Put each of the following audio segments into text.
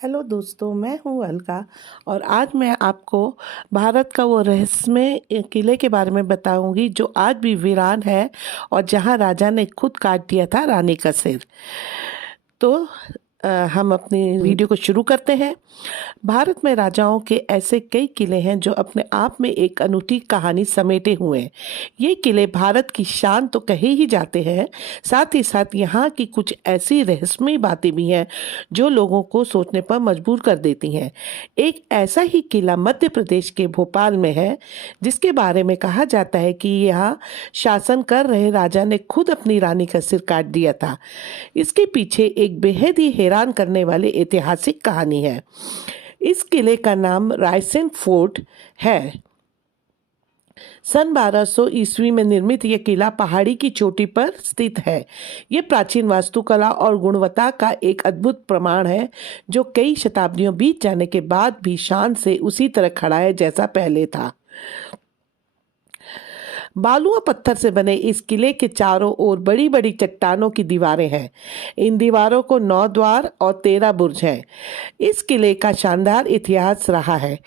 Hello दोस्तों, मैं हूँ अलका और आज मैं आपको भारत का वो रहस्यमय किले के बारे में बताऊंगी जो आज भी वीरान है और जहाँ राजा ने खुद काट दिया था रानी का सिर। तो हम अपनी वीडियो को शुरू करते हैं। भारत में राजाओं के ऐसे कई किले हैं जो अपने आप में एक अनूठी कहानी समेटे हुए हैं। ये किले भारत की शान तो कहे ही जाते हैं, साथ ही साथ यहाँ की कुछ ऐसी रहस्यमय बातें भी हैं जो लोगों को सोचने पर मजबूर कर देती हैं। एक ऐसा ही किला मध्य प्रदेश के भोपाल में है जिसके बारे में कहा जाता है कि यहाँ शासन कर रहे राजा ने खुद अपनी रानी का सिर काट दिया था। इसके पीछे एक बेहद ही हैरान करने वाली ऐतिहासिक कहानी है। इस किले का नाम रायसेन फोर्ट है। सन 1200 ईस्वी में निर्मित यह किला पहाड़ी की चोटी पर स्थित है। यह प्राचीन वास्तुकला और गुणवत्ता का एक अद्भुत प्रमाण है जो कई शताब्दियों बीत जाने के बाद भी शान से उसी तरह खड़ा है जैसा पहले था। बालू और पत्थर से बने इस किले के चारों ओर बड़ी बड़ी चट्टानों की दीवारें हैं। इन दीवारों को 9 द्वार और 13 बुर्ज हैं। इस किले का शानदार इतिहास रहा है।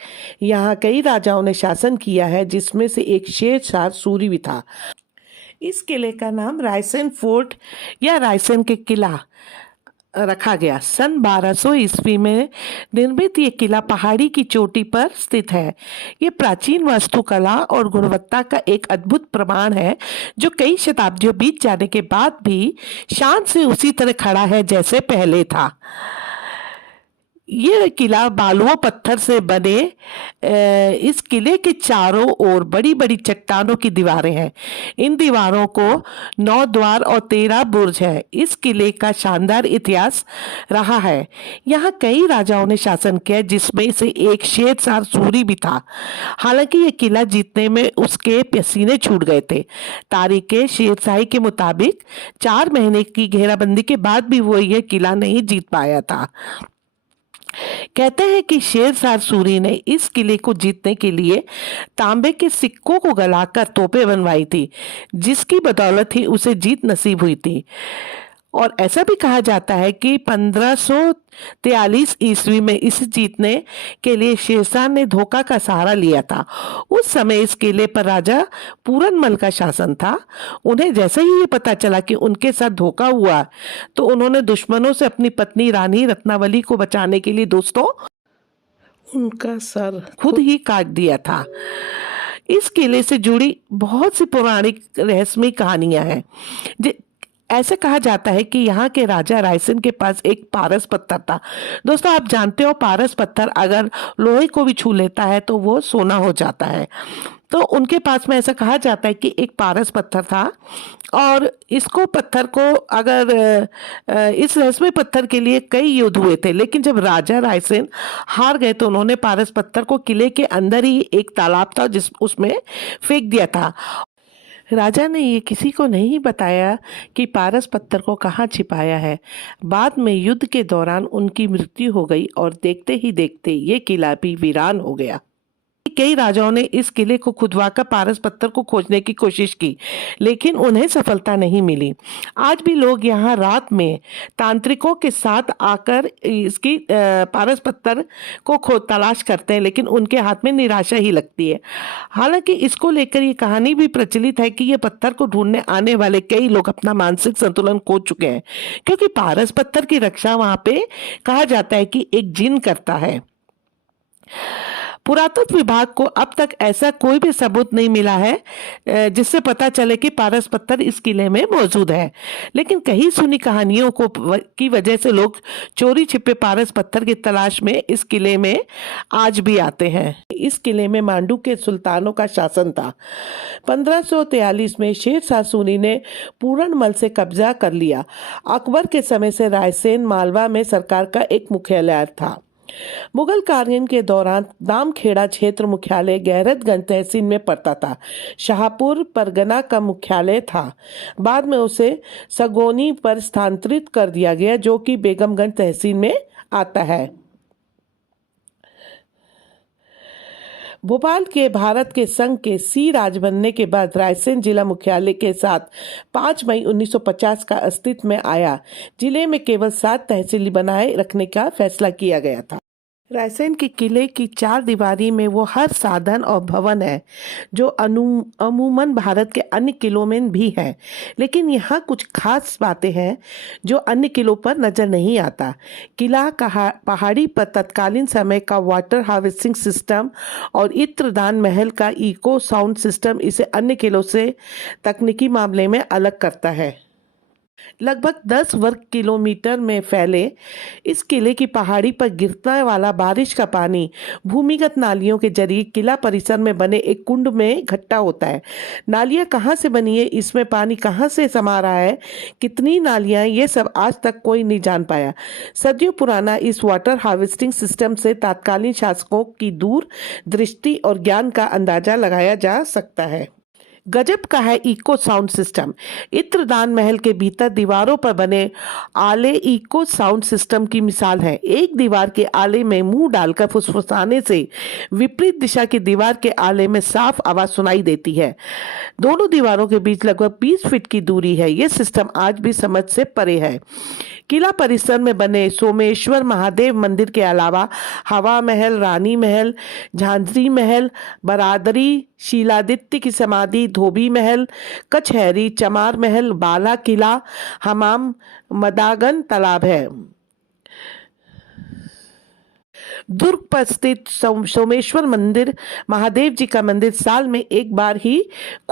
यहाँ कई राजाओं ने शासन किया है जिसमें से एक शेरशाह सूरी भी था। इस किले का नाम रायसेन फोर्ट या रायसेन के किला रखा गया। सन 1200 ईस्वी में निर्मित ये किला पहाड़ी की चोटी पर स्थित है। ये प्राचीन वास्तुकला और गुणवत्ता का एक अद्भुत प्रमाण है जो कई शताब्दियों बीत जाने के बाद भी शान से उसी तरह खड़ा है जैसे पहले था। ये किला बालू और पत्थर से बने इस किले के चारों ओर बड़ी बड़ी चट्टानों की दीवारें हैं। इन दीवारों को 9 द्वार और 13 बुर्ज है। इस किले का शानदार इतिहास रहा है। यहाँ कई राजाओं ने शासन किया जिसमें से एक शेरशाह सूरी भी था। हालांकि ये किला जीतने में उसके पसीने छूट गए थे। तारीख शेरशाही के मुताबिक 4 महीने की घेराबंदी के बाद भी वो ये किला नहीं जीत पाया था। कहते हैं कि शेरशाह सूरी ने इस किले को जीतने के लिए तांबे के सिक्कों को गलाकर तोपें बनवाई थी, जिसकी बदौलत ही उसे जीत नसीब हुई थी। और ऐसा भी कहा जाता है कि 1543 ईस्वी में इस जीतने के लिए शेरशाह ने धोखा का सहारा लिया था। उस समय इस किले पर राजा पूरनमल का शासन था। उन्हें जैसे ही ये पता चला कि उनके साथ धोखा हुआ तो उन्होंने दुश्मनों से अपनी पत्नी रानी रत्नावली को बचाने के लिए दोस्तों उनका सर खुद ही काट दिया था। इस किले से जुड़ी बहुत सी पौराणिक रहस्यमय कहानियां हैं। ऐसे कहा जाता है कि यहाँ के राजा रायसेन के पास एक पारस पत्थर था। दोस्तों, आप जानते हो पारस पत्थर अगर लोहे को भी छू लेता है तो वो सोना हो जाता है। तो उनके पास में ऐसा कहा जाता है कि एक पारस पत्थर था और इसको पत्थर को अगर इस रहस्यमय पत्थर के लिए कई युद्ध हुए थे, लेकिन जब राजा रायसेन हार गए तो उन्होंने पारस पत्थर को किले के अंदर ही एक तालाब था जिस उसमें फेंक दिया था। राजा ने ये किसी को नहीं बताया कि पारस पत्थर को कहाँ छिपाया है। बाद में युद्ध के दौरान उनकी मृत्यु हो गई और देखते ही देखते ये किला भी वीरान हो गया। कई राजाओं ने इस किले को खुदवाकर पारस पत्थर को खोजने की कोशिश की, लेकिन उन्हें सफलता नहीं मिली। आज भी लोग यहाँ रात में तांत्रिकों के साथ आकर इसकी पारस पत्थर को खोज तलाश करते हैं, लेकिन उनके हाथ में निराशा ही लगती है। हालांकि इसको लेकर ये कहानी भी प्रचलित है कि ये पत्थर को ढूंढने आने वाले कई लोग अपना मानसिक संतुलन खो चुके हैं, क्योंकि पारस पत्थर की रक्षा वहां पे कहा जाता है कि एक जिन करता है। पुरातत्व विभाग को अब तक ऐसा कोई भी सबूत नहीं मिला है जिससे पता चले कि पारस पत्थर इस किले में मौजूद है, लेकिन कई सुनी कहानियों की वजह से लोग चोरी छिपे पारस पत्थर की तलाश में इस किले में आज भी आते हैं। इस किले में मांडू के सुल्तानों का शासन था। 1543 में शेरशाह सूरी ने पूरनमल से कब्जा कर लिया। अकबर के समय से रायसेन मालवा में सरकार का एक मुख्यालय था। मुगल कालीन के दौरान दामखेड़ा क्षेत्र मुख्यालय गैरतगंज तहसील में पड़ता था। शाहपुर परगना का मुख्यालय था। बाद में उसे सगोनी पर स्थानांतरित कर दिया गया जो कि बेगमगंज तहसील में आता है। भोपाल के भारत के संघ के सी राज बनने के बाद रायसेन जिला मुख्यालय के साथ 5 मई 1950 का अस्तित्व में आया। जिले में केवल 7 तहसील बनाए रखने का फैसला किया गया था। रायसेन के किले की 4 दीवारी में वो हर साधन और भवन है जो अमूमन भारत के अन्य किलों में भी है, लेकिन यहाँ कुछ खास बातें हैं जो अन्य किलों पर नजर नहीं आता। किला पहाड़ी पर तत्कालीन समय का वाटर हार्वेस्टिंग सिस्टम और इत्रदान महल का इको साउंड सिस्टम इसे अन्य किलों से तकनीकी मामले में अलग करता है। लगभग 10 वर्ग किलोमीटर में फैले इस किले की पहाड़ी पर गिरने वाला बारिश का पानी भूमिगत नालियों के जरिए किला परिसर में बने एक कुंड में इकट्ठा होता है। नालियां कहाँ से बनी है, इसमें पानी कहाँ से समा रहा है, कितनी नालियां, ये सब आज तक कोई नहीं जान पाया। सदियों पुराना इस वाटर हार्वेस्टिंग सिस्टम से तत्कालीन शासकों की दूर दृष्टि और ज्ञान का अंदाजा लगाया जा सकता है। गजब का है इको साउंड सिस्टम। इत्रदान महल के भीतर दीवारों पर बने आले इको साउंड सिस्टम की मिसाल है। एक दीवार के आले में मुंह डालकर फुसफुसाने से विपरीत दिशा की दीवार के आले में साफ आवाज सुनाई देती है। दोनों दीवारों के बीच लगभग 20 फीट की दूरी है। यह सिस्टम आज भी समझ से परे है। किला परिसर में बने सोमेश्वर महादेव मंदिर के अलावा हवा महल, रानी महल, झांझरी महल, बरादरी, शीलादित्य की समाधि, धोबी महल, कचहरी, चमार महल, बाला किला, हमाम, मदागन तालाब है। दुर्ग पर स्थित सोमेश्वर मंदिर महादेव जी का मंदिर साल में एक बार ही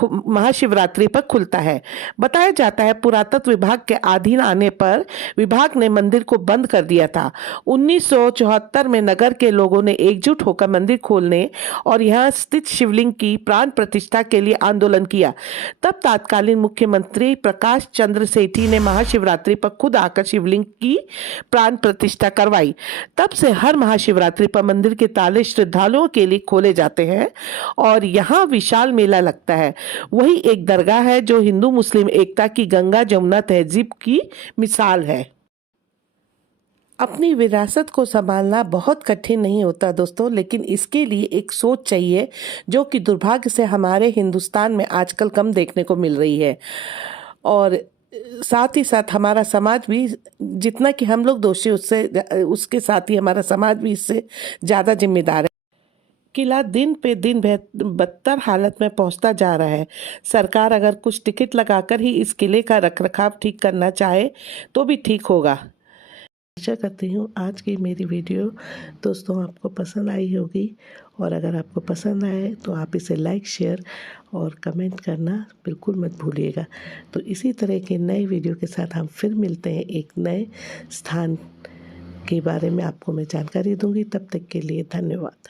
महाशिवरात्रि पर खुलता है। बताया जाता है पुरातत्व विभाग के अधीन आने पर विभाग ने मंदिर को बंद कर दिया था। 1974 में नगर के लोगों ने एकजुट होकर मंदिर खोलने और यहाँ स्थित शिवलिंग की प्राण प्रतिष्ठा के लिए आंदोलन किया। तब तत्कालीन मुख्यमंत्री प्रकाश चंद्र सेठी ने महाशिवरात्रि पर खुद आकर शिवलिंग की प्राण प्रतिष्ठा करवाई। तब से हर महाशिवरात्रि पर मंदिर के ताले श्रद्धालुओं के लिए खोले जाते हैं और यहाँ विशाल मेला लगता है। वही एक दरगाह है जो हिंदू मुस्लिम एकता की गंगा जमुना तहजीब की मिसाल है। अपनी विरासत को संभालना बहुत कठिन नहीं होता दोस्तों, लेकिन इसके लिए एक सोच चाहिए जो कि दुर्भाग्य से हमारे हिंदुस्तान में आजकल कम देखने को मिल रही है। और साथ ही साथ हमारा समाज भी, जितना कि हम लोग दोषी उसके साथ ही हमारा समाज भी इससे ज़्यादा जिम्मेदार है। किला दिन पे दिन बदतर हालत में पहुंचता जा रहा है। सरकार अगर कुछ टिकट लगाकर ही इस किले का रखरखाव ठीक करना चाहे तो भी ठीक होगा। आशा करती हूँ आज की मेरी वीडियो दोस्तों आपको पसंद आई होगी, और अगर आपको पसंद आए तो आप इसे लाइक, शेयर और कमेंट करना बिल्कुल मत भूलिएगा। तो इसी तरह के नए वीडियो के साथ हम फिर मिलते हैं। एक नए स्थान के बारे में आपको मैं जानकारी दूंगी। तब तक के लिए धन्यवाद।